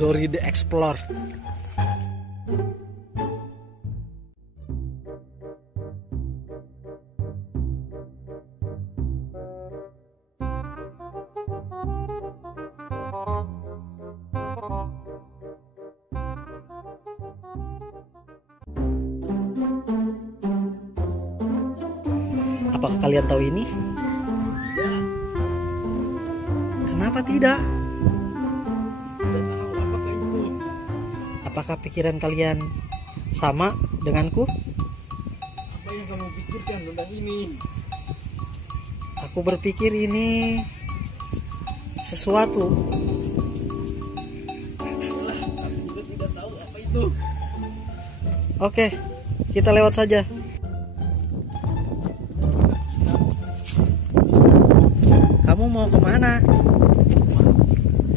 Dori the Explorer. Apakah kalian tahu ini? Tidak. Kenapa tidak? Tidak tahu apakah itu. Apakah pikiran kalian sama denganku? Apa yang kamu pikirkan tentang ini? Aku berpikir ini sesuatu. Alah, aku juga tidak tahu apa itu. Oke, kita lewat saja. Kamu mau kemana?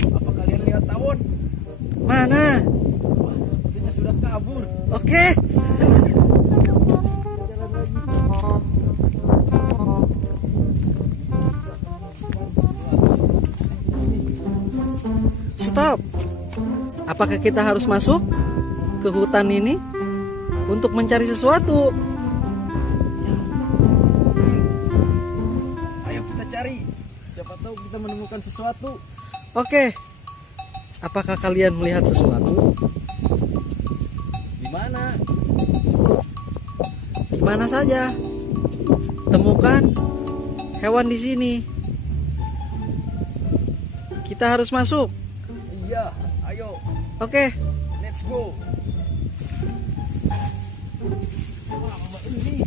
Apa kalian lihat tawon? Mana? Wah, sepertinya sudah kabur. Oke. Jalan lagi. Stop. Apakah kita harus masuk ke hutan ini untuk mencari sesuatu? Ayo kita cari. Siapa tahu kita menemukan sesuatu. Oke. Apakah kalian melihat sesuatu? Di mana? Di mana saja? Temukan hewan di sini. Kita harus masuk. Iya, ayo. Oke. Let's go. Wah, ini.